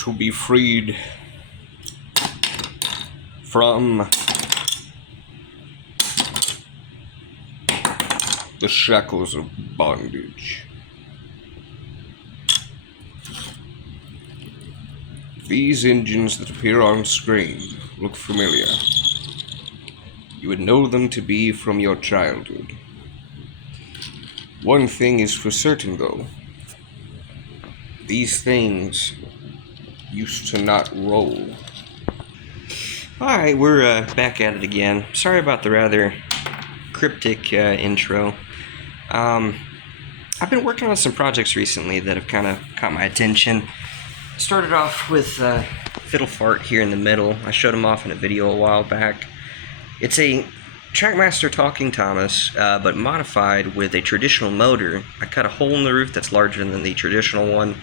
to be freed from the shackles of bondage. These engines that appear on screen look familiar. You would know them to be from your childhood. One thing is for certain, though. These things used to not roll. Alright, we're back at it again. Sorry about the rather cryptic intro. I've been working on some projects recently that have kind of caught my attention. Started off with Fiddle Fart here in the middle. I showed him off in a video a while back. It's a Trackmaster Talking Thomas, but modified with a traditional motor. I cut a hole in the roof that's larger than the traditional one,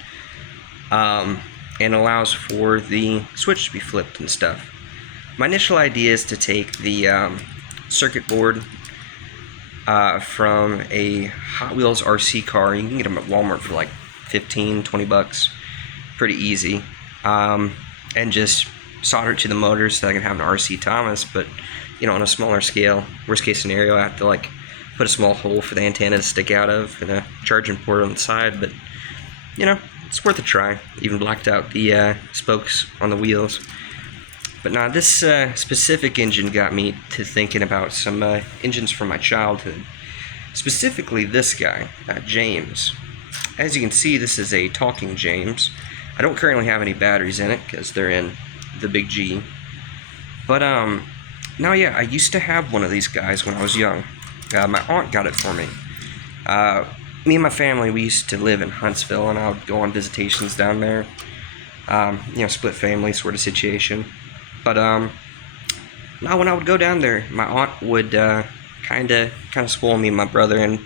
and allows for the switch to be flipped and stuff. My initial idea is to take the circuit board from a Hot Wheels RC car. You can get them at Walmart for like 15, 20 bucks. Pretty easy. And just solder it to the motor so that I can have an RC Thomas, but on a smaller scale. Worst case scenario, I have to like put a small hole for the antenna to stick out of and a charging port on the side, but it's worth a try. Even blacked out the spokes on the wheels. But now this specific engine got me to thinking about some engines from my childhood. Specifically this guy, James. As you can see, this is a talking James. I don't currently have any batteries in it because they're in the Big G. But now yeah, I used to have one of these guys when I was young. My aunt got it for me. Me and my family, we used to live in Huntsville, and I would go on visitations down there. Split family sort of situation. But now when I would go down there, my aunt would kind of spoil me and my brother. And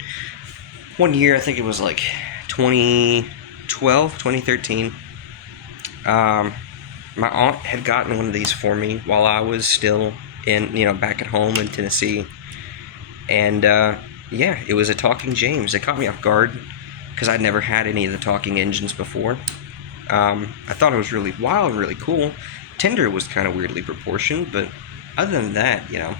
one year, I think it was like 2012, 2013, my aunt had gotten one of these for me while I was still in, back at home in Tennessee. And yeah, it was a talking James. It caught me off guard because I'd never had any of the talking engines before. I thought it was really wild, really cool. Tender was kind of weirdly proportioned, but other than that, it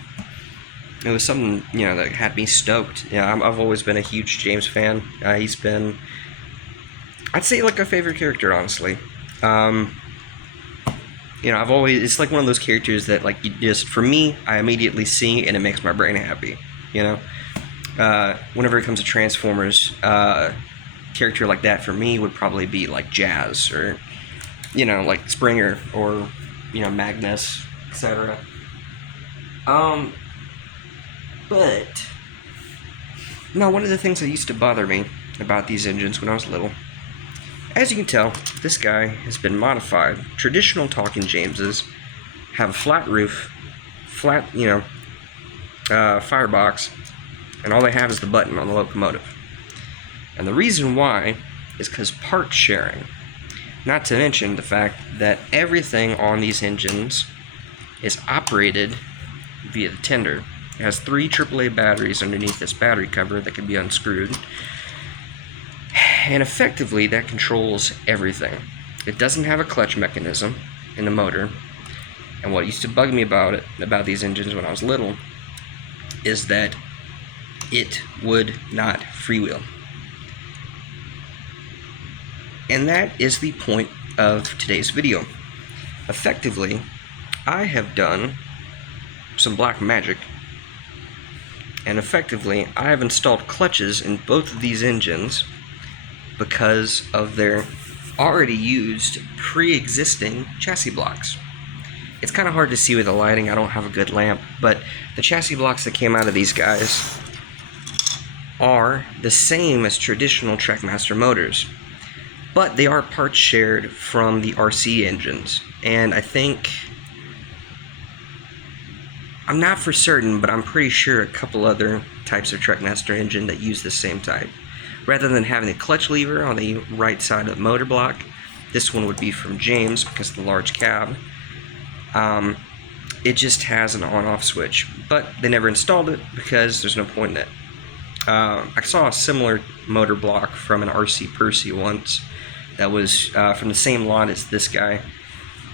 was something, that had me stoked. I've always been a huge James fan. He's been, I'd say, like a favorite character, honestly. It's like one of those characters that, like, for me, I immediately see and it makes my brain happy, Whenever it comes to Transformers, character like that for me would probably be like Jazz or, like Springer or, Magnus, etc. But now one of the things that used to bother me about these engines when I was little, as you can tell, this guy has been modified. Traditional talking Jameses have a flat roof, flat, firebox, and all they have is the button on the locomotive. And the reason why is because part sharing. Not to mention the fact that everything on these engines is operated via the tender. It has 3 AAA batteries underneath this battery cover that can be unscrewed. And effectively, that controls everything. It doesn't have a clutch mechanism in the motor. And what used to bug me about these engines when I was little, is that it would not freewheel. And that is the point of today's video. Effectively, I have done some black magic, and effectively, I have installed clutches in both of these engines because of their already used pre-existing chassis blocks. It's kind of hard to see with the lighting. I don't have a good lamp, but the chassis blocks that came out of these guys are the same as traditional Trackmaster motors, but they are parts shared from the RC engines. And I think, I'm not for certain, but I'm pretty sure a couple other types of Trackmaster engine that use the same type. Rather than having the clutch lever on the right side of the motor block, this one would be from James because of the large cab. It just has an on-off switch, but they never installed it because there's no point in it. I saw a similar motor block from an RC Percy once that was from the same lot as this guy.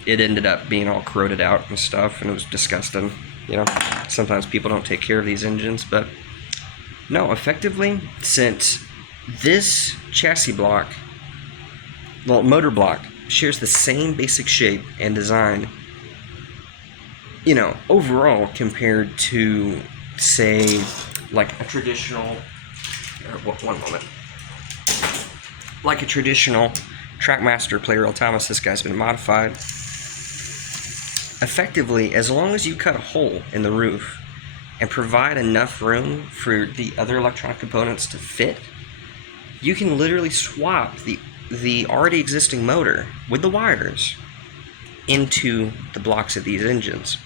It ended up being all corroded out and stuff, and it was disgusting. You know, sometimes people don't take care of these engines, but no, effectively, since this chassis block, well, motor block, shares the same basic shape and design, you know, overall compared to, say, like a traditional, one moment, like a traditional Trackmaster Playrail Thomas, this guy's been modified. Effectively, as long as you cut a hole in the roof and provide enough room for the other electronic components to fit, you can literally swap the already existing motor with the wires into the blocks of these engines.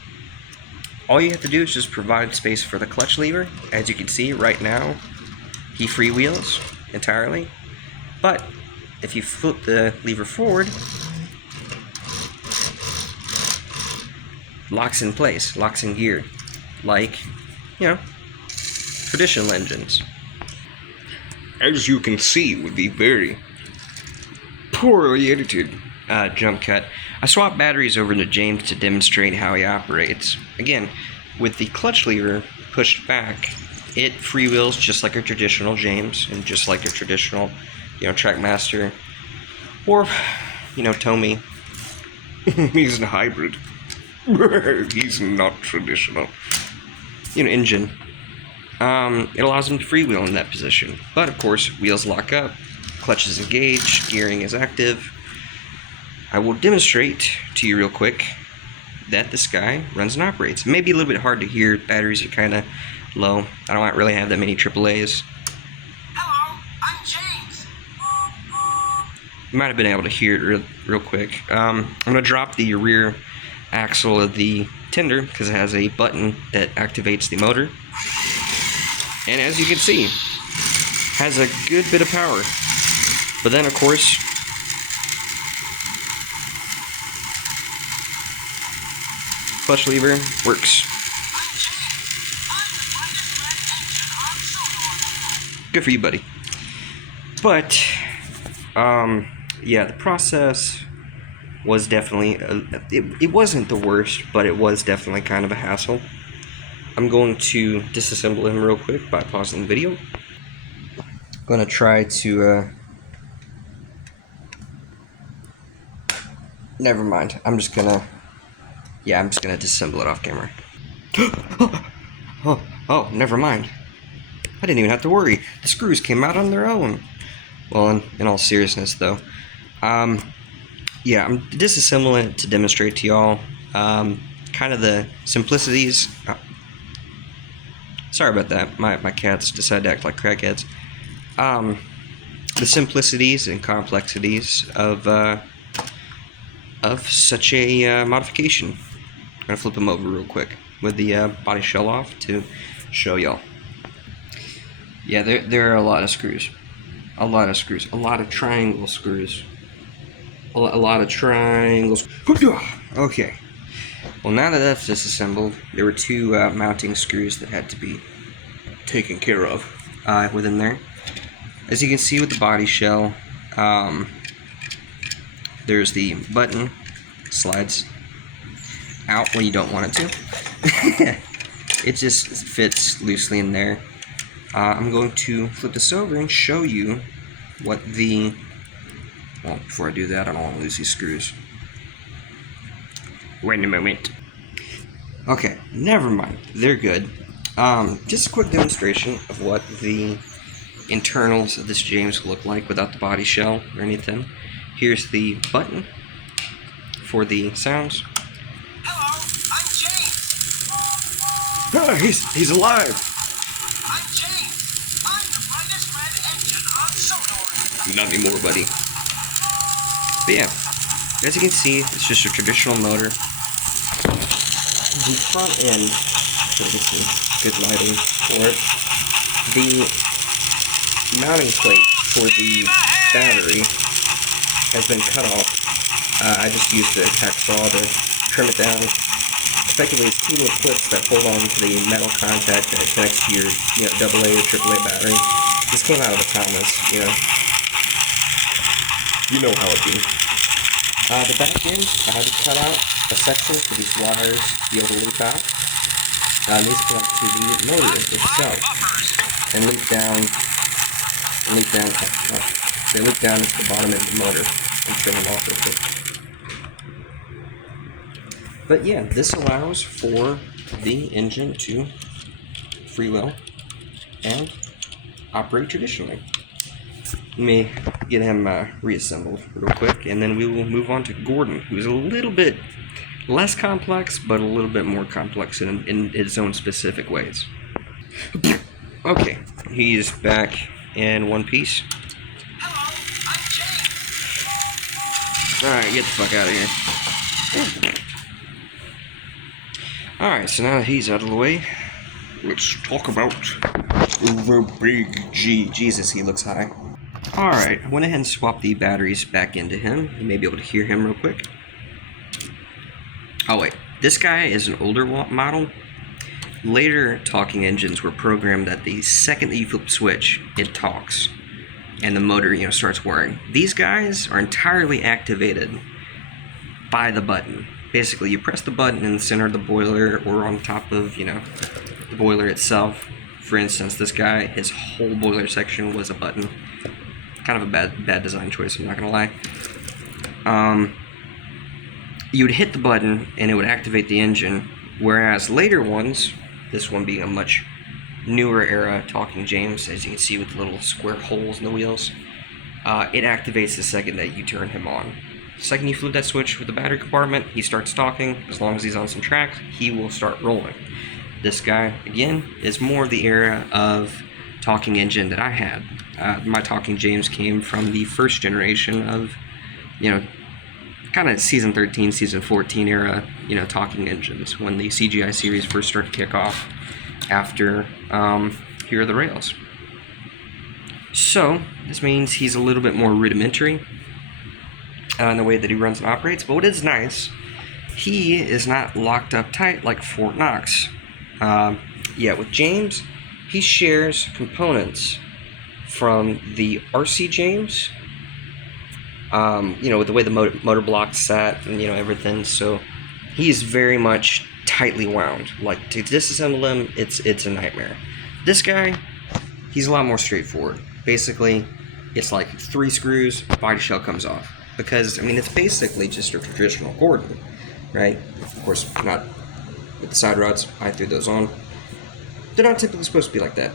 All you have to do is just provide space for the clutch lever. As you can see right now, he freewheels entirely, but if you flip the lever forward, locks in place, locks in gear, like, you know, traditional engines. As you can see with the very poorly edited Jump cut, I swapped batteries over to James to demonstrate how he operates. Again, with the clutch lever pushed back, it freewheels just like a traditional James and just like a traditional, you know, Trackmaster or, you know, Tomy. He's a hybrid. He's not traditional. You know, engine. It allows him to freewheel in that position. But of course, wheels lock up, clutch is engaged, gearing is active. I will demonstrate to you real quick that this guy runs and operates. It may be a little bit hard to hear. Batteries are kind of low. I don't really have that many AAAs. Hello, I'm James. You might have been able to hear it real quick. I'm going to drop the rear axle of the tender because it has a button that activates the motor. And as you can see, has a good bit of power. But then, of course, clutch lever works. Good for you, buddy. But, yeah, the process was definitely, it wasn't the worst, but it was definitely kind of a hassle. I'm going to disassemble him real quick by pausing the video. I'm going to try to, never mind. I'm just going to disassemble it off camera. Oh, never mind. I didn't even have to worry. The screws came out on their own. Well, in all seriousness, though. Yeah, I'm disassembling it to demonstrate to y'all kind of the simplicities. Sorry about that. My cats decide to act like crackheads. The simplicities and complexities of such a modification. I'm gonna flip them over real quick with the body shell off to show y'all. Yeah, there are a lot of screws. A lot of screws. A lot of triangle screws. A lot of triangles. Okay. Well, now that that's disassembled, there were two mounting screws that had to be taken care of within there. As you can see with the body shell, there's the button, slides out when you don't want it to. It just fits loosely in there. I'm going to flip this over and show you what the... Well, before I do that, I don't want to lose these screws. Wait a moment. Okay, never mind. They're good. Just a quick demonstration of what the internals of this James look like without the body shell or anything. Here's the button for the sounds. Hello, I'm James. Ah, he's alive! I'm James. I'm the brightest red engine on Sodor. Not anymore, buddy. But yeah, as you can see, it's just a traditional motor. The front end, so this is good lighting for it. The mounting plate for the battery has been cut off. I just used a hacksaw to trim it down. Effectively, it's two little clips that hold on to the metal contact that connects to your, AA or AAA battery. This came out of the Thomas, You know how it be. The back end, I had to cut out a section for these wires to be able to loop out. These connect to the motor itself and loop down. They loop down into the bottom end of the motor and turn them off real quick. But yeah, this allows for the engine to freewheel and operate traditionally. Let me get him reassembled real quick, and then we will move on to Gordon, who is a little bit less complex, but a little bit more complex in its own specific ways. Okay, he's back in one piece. Hello, I'm James. Alright, get the fuck out of here. Alright, so now that he's out of the way, Let's talk about Over Big G. Jesus, he looks high. Alright, I went ahead and swapped the batteries back into him. You may be able to hear him real quick. Oh wait, this guy is an older model. Later talking engines were programmed that the second that you flip the switch, it talks. And the motor, starts whirring. These guys are entirely activated by the button. Basically, you press the button in the center of the boiler or on top of, the boiler itself. For instance, this guy, his whole boiler section was a button. Kind of a bad design choice, I'm not gonna lie. You would hit the button and it would activate the engine, whereas later ones, this one being a much newer era talking James, as you can see with the little square holes in the wheels, it activates the second that you turn him on. The second you flip that switch with the battery compartment, he starts talking. As long as he's on some tracks, he will start rolling. This guy, again, is more of the era of talking engine that I had. My talking James came from the first generation of, kind of season 13, season 14 era, talking engines, when the CGI series first started to kick off after Here Are the Rails. So, this means he's a little bit more rudimentary in the way that he runs and operates, but what is nice, he is not locked up tight like Fort Knox. With James, he shares components from the RC James, with the way the motor block's sat and, everything. So he is very much tightly wound. Like, to disassemble him, it's a nightmare. This guy, he's a lot more straightforward. Basically, it's like 3 screws, body shell comes off. Because, it's basically just a traditional Gordon, right? Of course, not with the side rods. I threw those on. They're not typically supposed to be like that.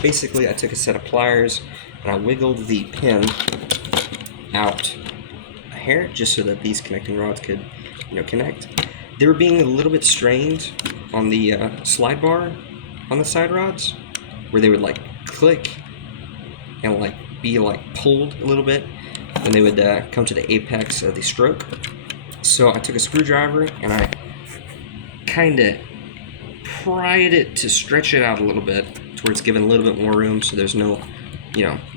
Basically, I took a set of pliers and I wiggled the pin out a hair just so that these connecting rods could, connect. They were being a little bit strained on the slide bar on the side rods, where they would click and be pulled a little bit when they would come to the apex of the stroke. So I took a screwdriver and I kind of pried it to stretch it out a little bit to where it's given a little bit more room, so there's no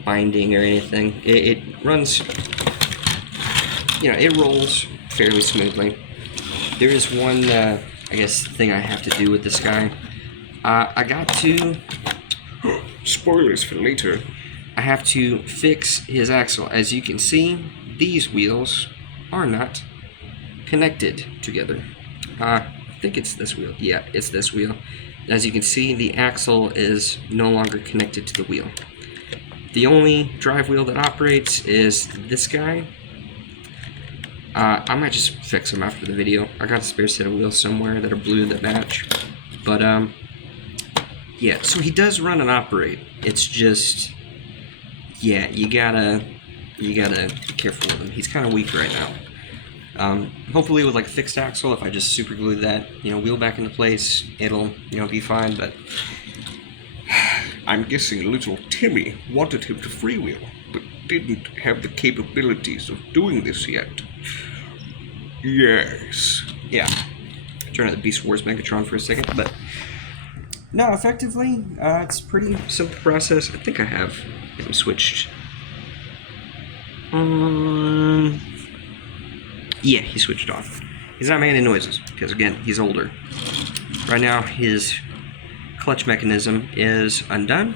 binding or anything. It runs, it rolls fairly smoothly. There is one thing I have to do with this guy. I got to Spoilers for later. I have to fix his axle. As you can see, these wheels are not connected together. I think it's this wheel. Yeah, it's this wheel. As you can see, the axle is no longer connected to the wheel. The only drive wheel that operates is this guy. I might just fix them after the video. I got a spare set of wheels somewhere that are blue that match. But, so he does run and operate. It's just, you gotta be careful with him. He's kind of weak right now. Hopefully with a fixed axle, if I just super glue that, wheel back into place, it'll, be fine, but I'm guessing little Timmy wanted him to freewheel, but didn't have the capabilities of doing this yet. Yes. Yeah. Turn on the Beast Wars Megatron for a second, but no, effectively, it's a pretty simple process. I think I have him switched. Yeah, he switched off. He's not making any noises, because again, he's older. Right now, his clutch mechanism is undone.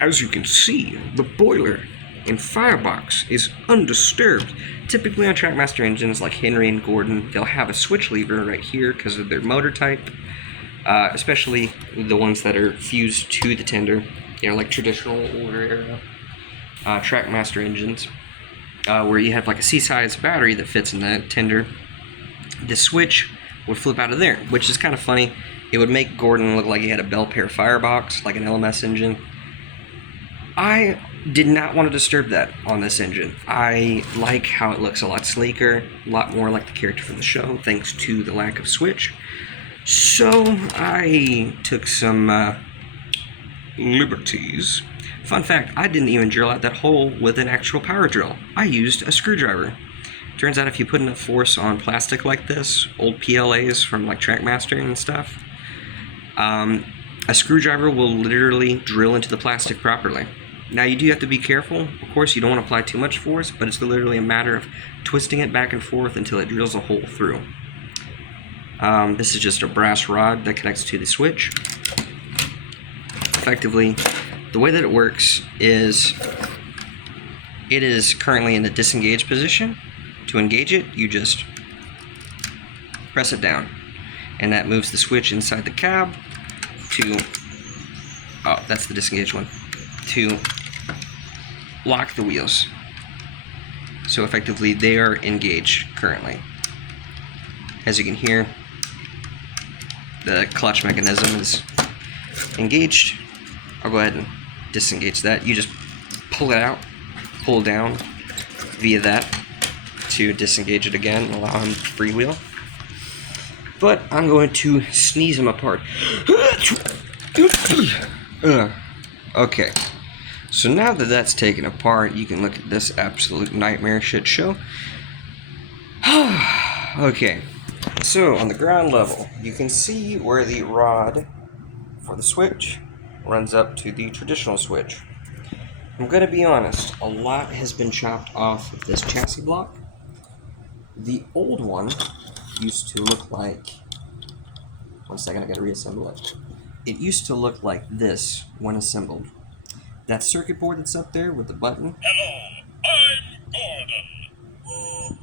As you can see, the boiler and firebox is undisturbed. Typically on Trackmaster engines like Henry and Gordon, they'll have a switch lever right here because of their motor type, especially the ones that are fused to the tender, you know, like traditional older era Trackmaster engines, where you have like a C-size battery that fits in the tender. The switch would flip out of there, which is kind of funny. It would make Gordon look like he had a Bell Pair firebox, like an LMS engine. I did not want to disturb that on this engine. I like how it looks a lot sleeker, a lot more like the character from the show, thanks to the lack of switch. So I took some liberties. Fun fact, I didn't even drill out that hole with an actual power drill. I used a screwdriver. Turns out if you put enough force on plastic like this, old PLAs from like Trackmaster and stuff, a screwdriver will literally drill into the plastic properly. Now you do have to be careful. Of course, you don't want to apply too much force, but it's literally a matter of twisting it back and forth until it drills a hole through. This is just a brass rod that connects to the switch. Effectively, the way that it works is it is currently in the disengage position. To engage it, you just press it down, and that moves the switch inside the cab to, oh, that's the disengaged one, to lock the wheels. So effectively they are engaged currently. As you can hear, the clutch mechanism is engaged. I'll go ahead and disengage that. You just pull it out, pull down via that to disengage it again and allow him to freewheel. But I'm going to sneeze him apart. Okay, so now that that's taken apart, you can look at this absolute nightmare shit show. Okay, so on the ground level, you can see where the rod for the switch runs up to the traditional switch. I'm gonna be honest, a lot has been chopped off of this chassis block. The old one used to look like, one second, I gotta reassemble it. It used to look like this when assembled. That circuit board that's up there with the button. Hello, I'm Gordon.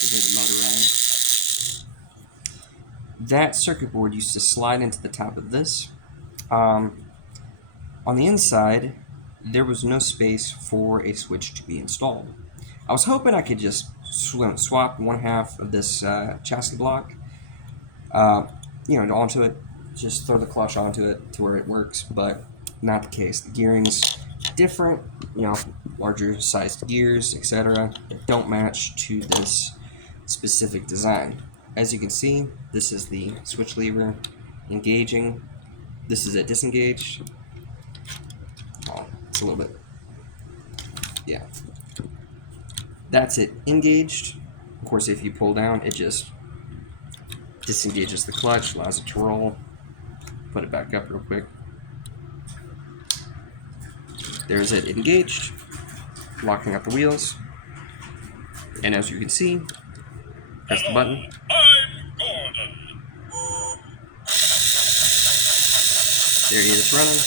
The motor. That circuit board used to slide into the top of this. On the inside, there was no space for a switch to be installed. I was hoping I could just swap one half of this chassis block, onto it, just throw the clutch onto it to where it works, but not the case. The gearing's different, larger sized gears, etc., that don't match to this specific design. As you can see, this is the switch lever engaging. This is it disengaged. Oh, it's a little bit, yeah. That's it engaged. Of course, if you pull down, it just disengages the clutch, allows it to roll. Put it back up real quick. There's it engaged, locking up the wheels. And as you can see, press the button. I'm Gordon. There he is running.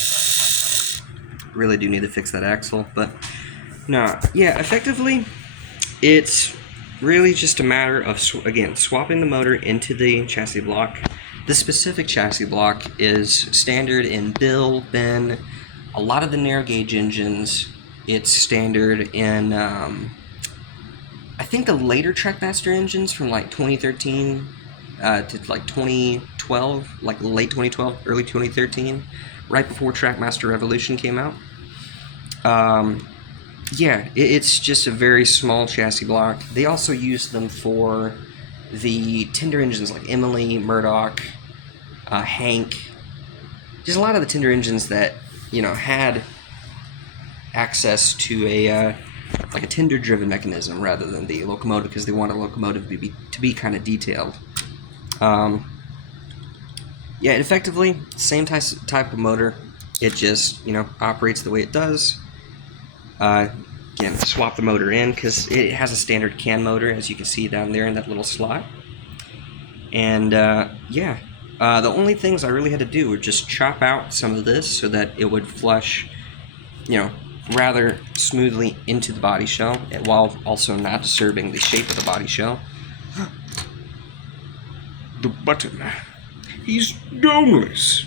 Really do need to fix that axle, but no, yeah, effectively, it's really just a matter of, again, swapping the motor into the chassis block. This specific chassis block is standard in Bill, Ben, a lot of the narrow gauge engines. It's standard in, I think the later Trackmaster engines from like 2013 to like 2012, like late 2012, early 2013, right before Trackmaster Revolution came out. Yeah, it's just a very small chassis block. They also use them for the tender engines like Emily, Murdoch, Hank. Just a lot of the tender engines that, had access to a like a tender-driven mechanism rather than the locomotive, because they want a locomotive to be kind of detailed. Yeah, effectively, same type of motor. It just, operates the way it does. Again, swap the motor in because it has a standard CAN motor, as you can see down there in that little slot. And yeah, the only things I really had to do were just chop out some of this so that it would flush, rather smoothly into the body shell, while also not disturbing the shape of the body shell. The button. He's domeless.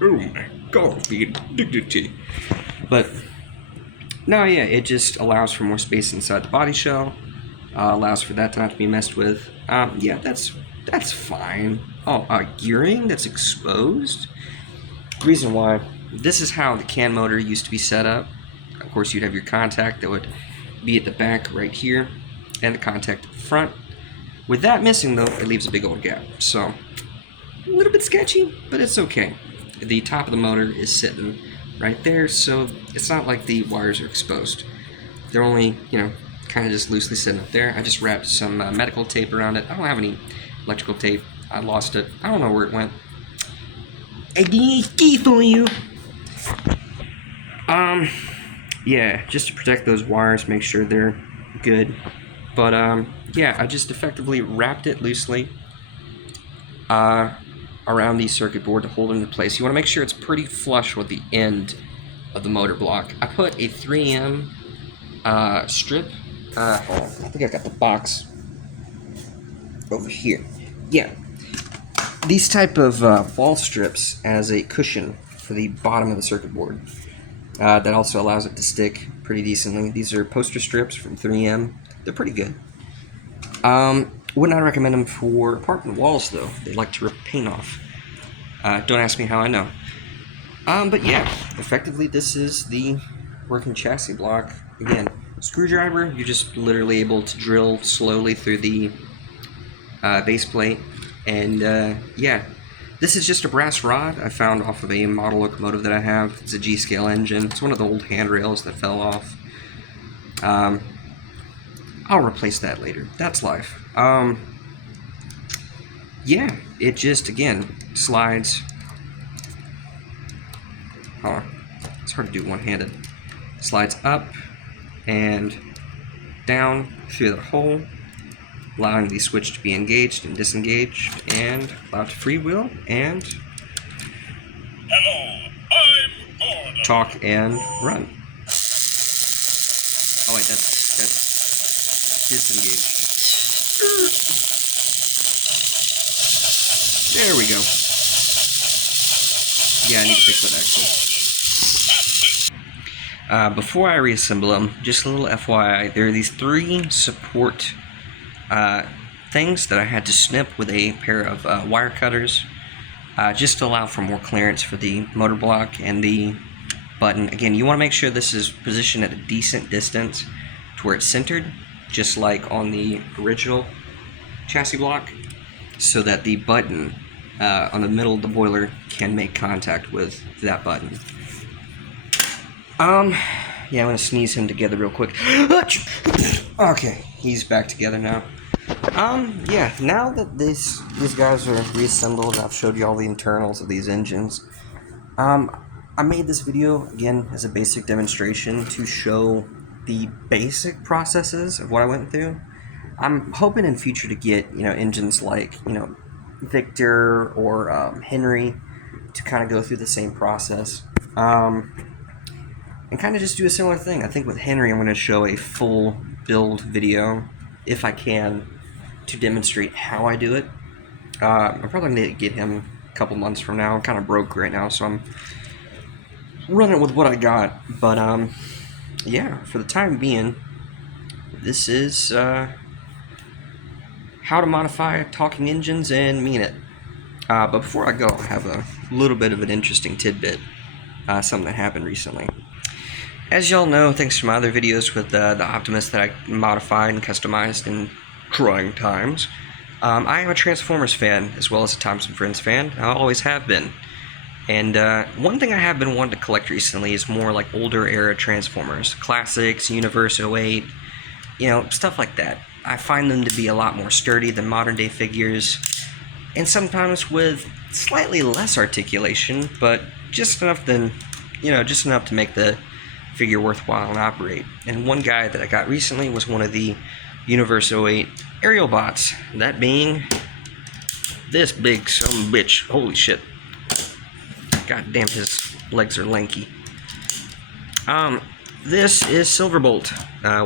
Oh my god, the indignity. But no, yeah, it just allows for more space inside the body shell. Allows for that to not to be messed with. Yeah, that's fine. Oh, gearing that's exposed. Reason why, this is how the CAN motor used to be set up. Of course, you'd have your contact that would be at the back right here, and the contact at the front. With that missing, though, it leaves a big old gap. So, a little bit sketchy, but it's okay. The top of the motor is sitting right there, so it's not like the wires are exposed. They're only, kind of just loosely sitting up there. I just wrapped some medical tape around it. I don't have any electrical tape. I lost it. I don't know where it went. I didn't ski for you. Yeah, just to protect those wires, make sure they're good. But yeah, I just effectively wrapped it loosely around the circuit board to hold it into place. You want to make sure it's pretty flush with the end of the motor block. I put a 3M strip. Hold on, I think I got the box over here. Yeah, these type of wall strips as a cushion for the bottom of the circuit board. That also allows it to stick pretty decently. These are poster strips from 3M. They're pretty good. Would not recommend them for apartment walls, though. They like to rip paint off. Don't ask me how I know. But yeah, effectively this is the working chassis block. Again, screwdriver, you're just literally able to drill slowly through the base plate. And yeah, this is just a brass rod I found off of a model locomotive that I have. It's a G-scale engine. It's one of the old handrails that fell off. I'll replace that later. That's life. Yeah, it just, again, slides. Oh, it's hard to do one-handed. Slides up and down through the hole, allowing the switch to be engaged and disengaged, and allow it to freewheel and Hello, I'm Gordon. talk and run. Oh wait, that's disengaged. There we go. Yeah, I need to fix that actually. Before I reassemble them, just a little FYI, there are these 3 support things that I had to snip with a pair of wire cutters, just to allow for more clearance for the motor block and the button. Again, you want to make sure this is positioned at a decent distance to where it's centered, just like on the original chassis block, so that the button on the middle of the boiler can make contact with that button. Yeah, I'm gonna sneeze him together real quick. Okay, he's back together now. Yeah, now that these guys are reassembled, I've showed you all the internals of these engines. I made this video, again, as a basic demonstration to show the basic processes of what I went through. I'm hoping in future to get, engines like, Victor or Henry to kind of go through the same process. And kind of just do a similar thing. I think with Henry, I'm going to show a full build video, if I can, to demonstrate how I do it. I'm probably going to get him a couple months from now. I'm kind of broke right now, so I'm running with what I got. But, yeah, for the time being, this is how to modify talking engines and mean it. But before I go, I have a little bit of an interesting tidbit, something that happened recently. As y'all know, thanks to my other videos with the Optimus that I modified and customized in trying times, I am a Transformers fan as well as a Thompson Friends fan. I always have been. And one thing I have been wanting to collect recently is more like older era Transformers. Classics, Universe 08, stuff like that. I find them to be a lot more sturdy than modern day figures, and sometimes with slightly less articulation, but just enough to make the figure worthwhile and operate. And one guy that I got recently was one of the Universe 08 aerial bots, that being this big some bitch. Holy shit. God damn, his legs are lanky. this is Silverbolt,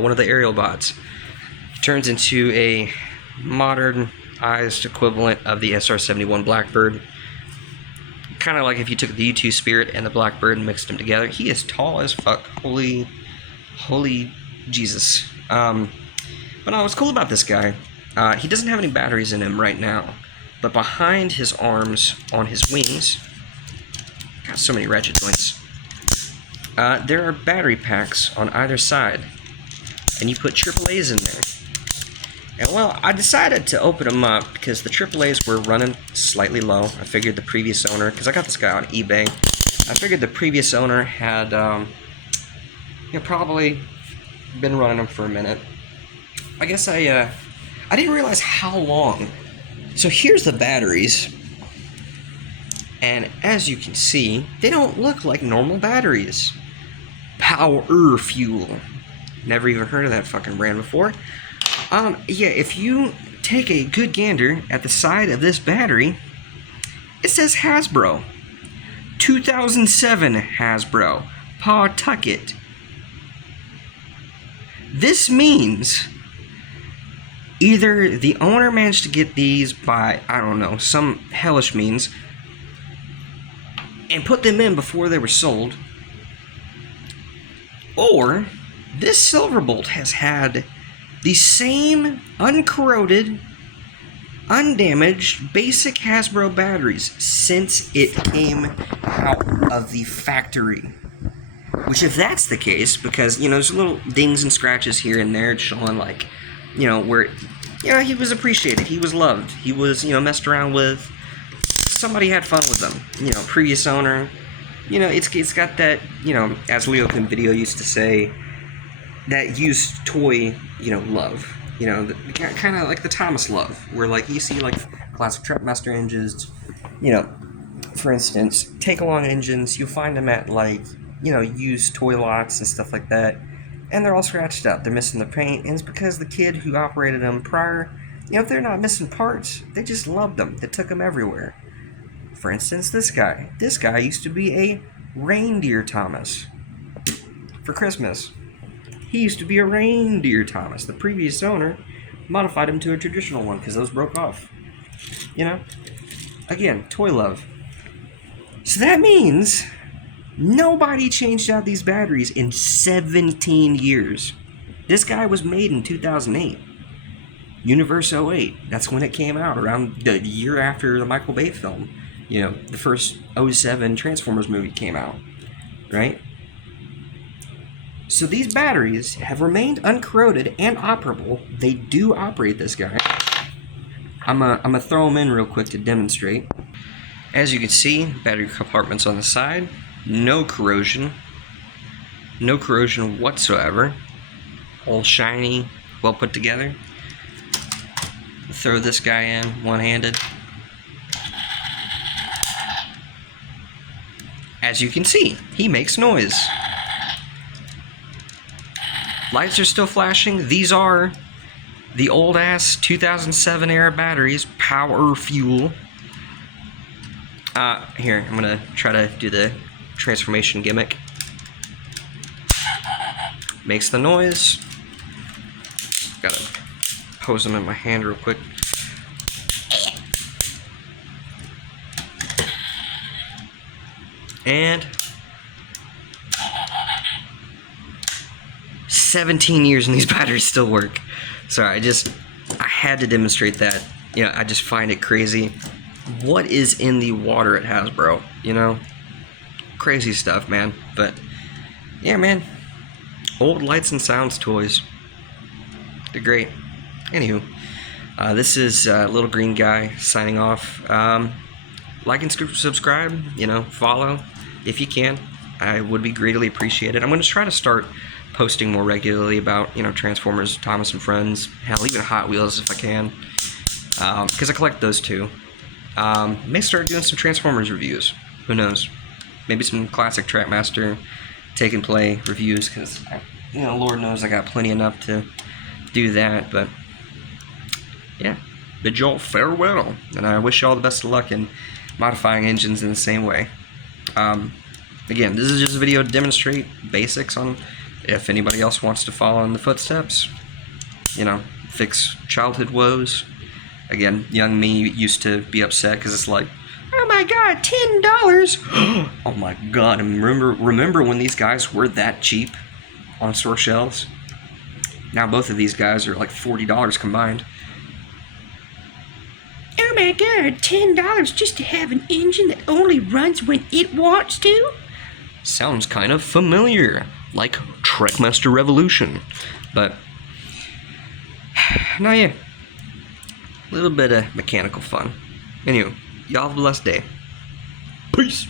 one of the aerial bots. Turns into a modernized equivalent of the SR-71 Blackbird. Kind of like if you took the U-2 Spirit and the Blackbird and mixed them together. He is tall as fuck. Holy Jesus. But no, what's cool about this guy, he doesn't have any batteries in him right now. But behind his arms, on his wings, got so many ratchet joints, there are battery packs on either side. And you put AAAs in there. And well, I decided to open them up because the AAAs were running slightly low. I figured the previous owner, because I got this guy on eBay, I figured the previous owner had probably been running them for a minute. I guess I didn't realize how long. So here's the batteries. And as you can see, they don't look like normal batteries. Power Fuel. Never even heard of that fucking brand before. Yeah, if you take a good gander at the side of this battery, it says Hasbro. 2007 Hasbro. Pawtucket. This means either the owner managed to get these by, I don't know, some hellish means, and put them in before they were sold, or this Silverbolt has had the same uncorroded, undamaged, basic Hasbro batteries since it came out of the factory. Which, if that's the case, because, there's little dings and scratches here and there showing, like, where, he was appreciated, he was loved, he was, messed around with, somebody had fun with them, previous owner, it's got that, as Leo Kim Video used to say, that used toy, love, kind of like the Thomas love, where, like, you see, like, classic Trapmaster engines, for instance, take-along engines, you'll find them at, like, used toy lots and stuff like that, and they're all scratched up, they're missing the paint, and it's because the kid who operated them prior, if they're not missing parts, they just loved them, they took them everywhere. For instance, this guy used to be a Reindeer Thomas for Christmas. He used to be a Reindeer Thomas. The previous owner modified him to a traditional one because those broke off. Again, toy love. So that means nobody changed out these batteries in 17 years. This guy was made in 2008. Universe 08. That's when it came out, around the year after the Michael Bay film. The first 07 Transformers movie came out, right? So these batteries have remained uncorroded and operable. They do operate this guy. I'm gonna throw them in real quick to demonstrate. As you can see, battery compartments on the side. No corrosion. No corrosion whatsoever. All shiny, well put together. Throw this guy in one-handed. As you can see, he makes noise. Lights are still flashing. These are the old-ass 2007 era batteries, Power Fuel. Here, I'm gonna try to do the transformation gimmick. Makes the noise. Gotta pose them in my hand real quick. And 17 years and these batteries still work. Sorry, I had to demonstrate that. I just find it crazy. What is in the water at Hasbro? Crazy stuff, man. But yeah, man, old lights and sounds toys. They're great. Anywho, this is Little Green Guy signing off. Like and subscribe, follow if you can. I would be greatly appreciated. I'm going to try to start posting more regularly about, Transformers, Thomas and Friends, hell, even Hot Wheels if I can, because I collect those too. May start doing some Transformers reviews. Who knows? Maybe some classic Trapmaster take and play reviews, because, Lord knows I got plenty enough to do that. But yeah, bid y'all farewell, and I wish you all the best of luck in modifying engines in the same way. Again, this is just a video to demonstrate basics on if anybody else wants to follow in the footsteps, you know, fix childhood woes. Again, young me used to be upset because it's like, oh my god, $10. Oh my god, and remember when these guys were that cheap on store shelves? Now both of these guys are like $40 combined. Oh my god, $10 just to have an engine that only runs when it wants to? Sounds kind of familiar, like Trekmaster Revolution. But, no, yeah. A little bit of mechanical fun. Anyway, y'all have a blessed day. Peace.